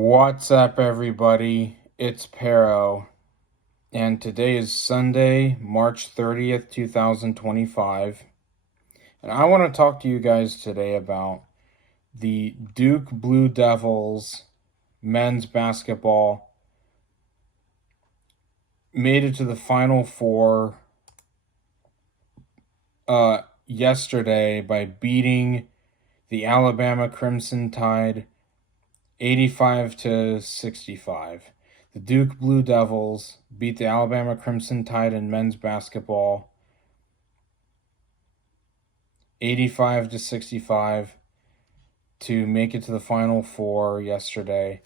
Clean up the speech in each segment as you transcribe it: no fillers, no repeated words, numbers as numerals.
What's up, everybody? It's Pero, and today is Sunday, March 30th, 2025. And I want to talk to you guys today about the Duke Blue Devils men's basketball made it to the Final Four yesterday by beating the Alabama Crimson Tide 85-65. The Duke Blue Devils beat the Alabama Crimson Tide in men's basketball 85-65 to make it to the Final Four yesterday.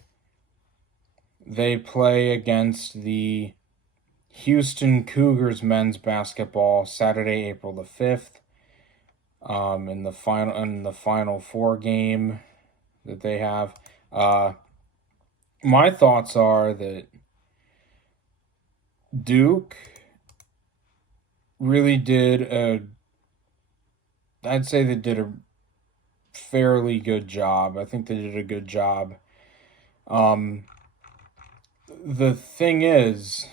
They play against the Houston Cougars men's basketball Saturday, April the 5th. In the Final Four game that they have. My thoughts are that Duke really I'd say they did a fairly good job. I think they did a good job. The thing is,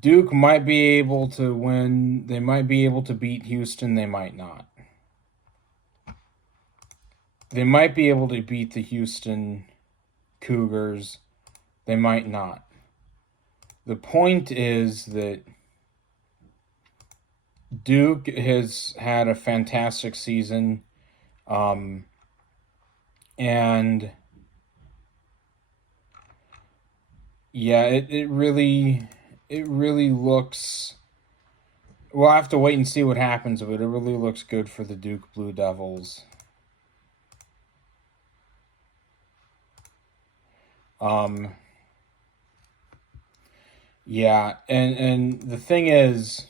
Duke might be able to win. They might be able to beat Houston. They might not. They might be able to beat the Houston Cougars. They might not. The point is that Duke has had a fantastic season. And yeah, it really looks. We'll have to wait and see what happens, but it really looks good for the Duke Blue Devils. Yeah, and the thing is,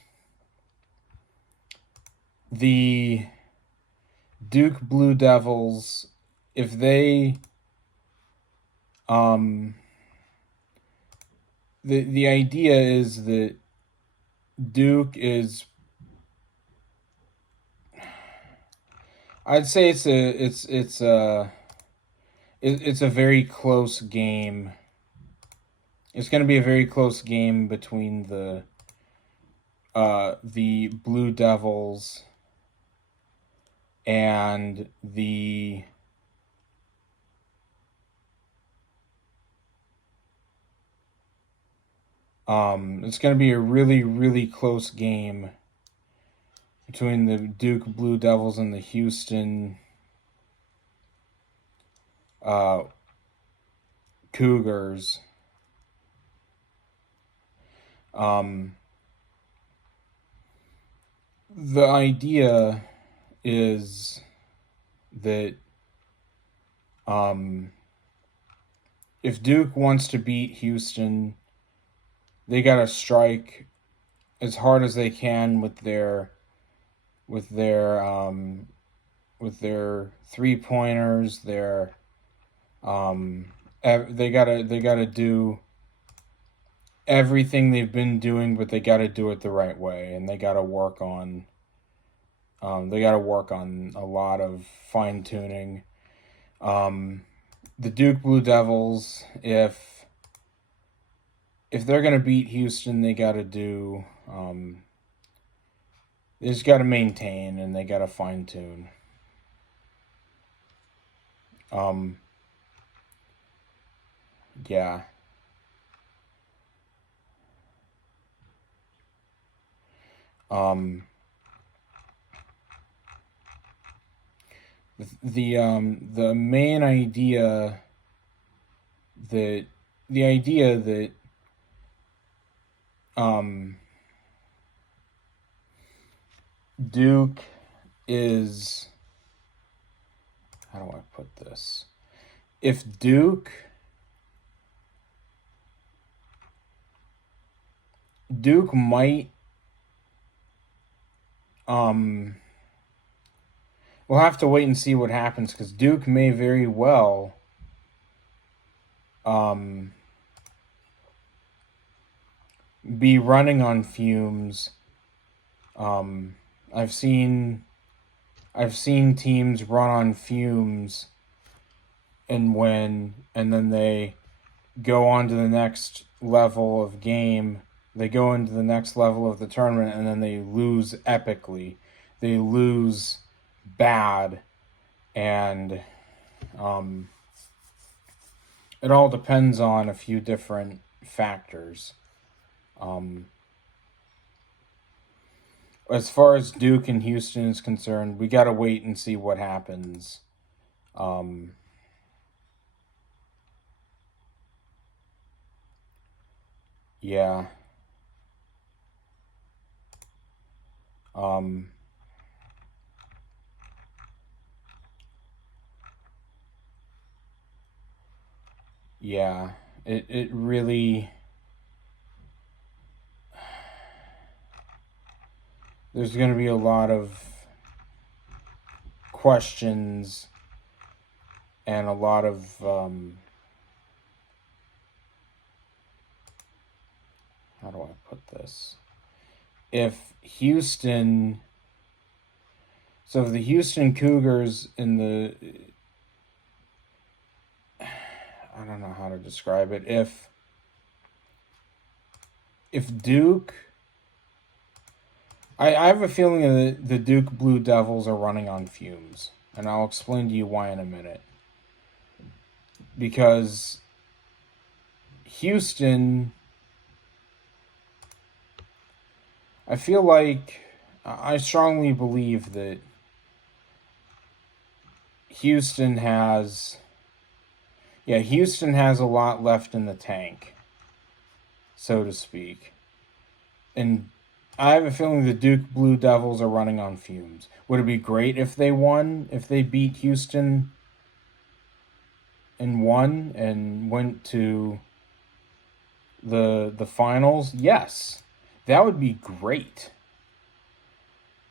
the Duke Blue Devils, if they the idea is that Duke is, I'd say it's a very close game. It's going to be a very close game between the Blue Devils and the it's going to be a really close game between the Duke Blue Devils and the Houston Cougars. The idea is that if Duke wants to beat Houston, they gotta strike as hard as they can with their 3-pointers. They gotta do everything they've been doing, but they gotta do it the right way, and they gotta work on a lot of fine tuning. The Duke Blue Devils, if they're gonna beat Houston, they gotta do they just gotta maintain, and they gotta fine tune. Yeah. The main idea that Duke is, how do I put this? If Duke might we'll have to wait and see what happens, because Duke may very well be running on fumes. I've seen teams run on fumes and win, and then they go on to the next level of game. They go into the next level of the tournament, and then they lose epically. They lose bad, and it all depends on a few different factors. As far as Duke and Houston is concerned, we got to wait and see what happens. Yeah. Yeah. It really... There's going to be a lot of questions and a lot of how do I put this? If Houston, so if the Houston Cougars in the, I don't know how to describe it. If Duke, I have a feeling that the Duke Blue Devils are running on fumes, and I'll explain to you why in a minute. Because Houston, I feel like, I strongly believe that Houston has a lot left in the tank, so to speak. And I have a feeling the Duke Blue Devils are running on fumes. Would it be great if they won, if they beat Houston and won and went to the finals? Yes, that would be great.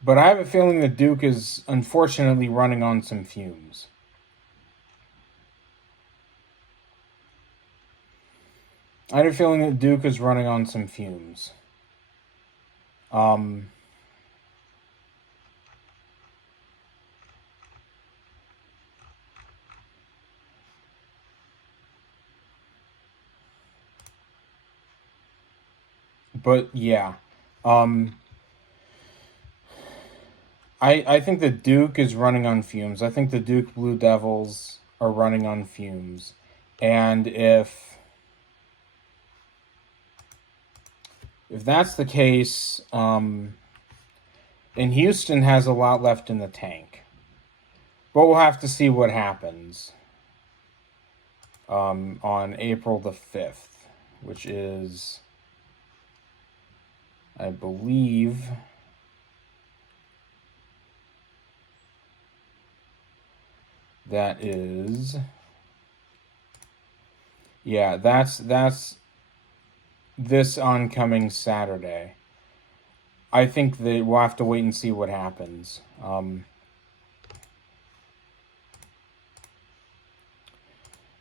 But I have a feeling that Duke is unfortunately running on some fumes. I have a feeling that Duke is running on some fumes. But yeah, I think the Duke is running on fumes. I think the Duke Blue Devils are running on fumes, and if that's the case, and Houston has a lot left in the tank, but we'll have to see what happens on April the 5th, which is, I believe, that is, yeah, that's this oncoming Saturday. I think that we'll have to wait and see what happens.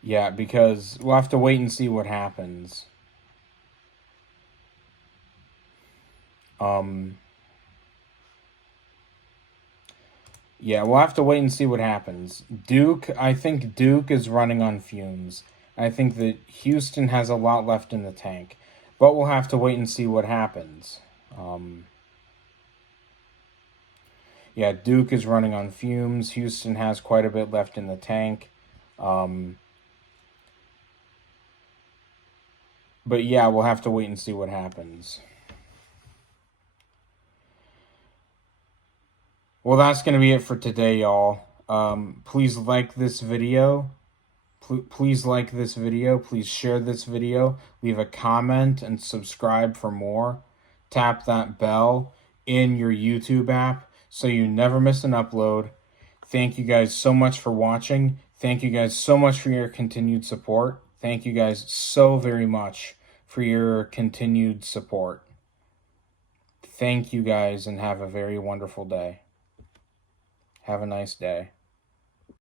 Yeah, because we'll have to wait and see what happens. Yeah, we'll have to wait and see what happens. I think Duke is running on fumes. I think that Houston has a lot left in the tank. But we'll have to wait and see what happens. Yeah, Duke is running on fumes. Houston has quite a bit left in the tank. But yeah, we'll have to wait and see what happens. Well, that's going to be it for today, y'all. Please like this video. Please like this video. Please share this video. Leave a comment and subscribe for more. Tap that bell in your YouTube app so you never miss an upload. Thank you guys so much for watching. Thank you guys so much for your continued support. Thank you guys so very much for your continued support. Thank you guys and have a very wonderful day. Have a nice day.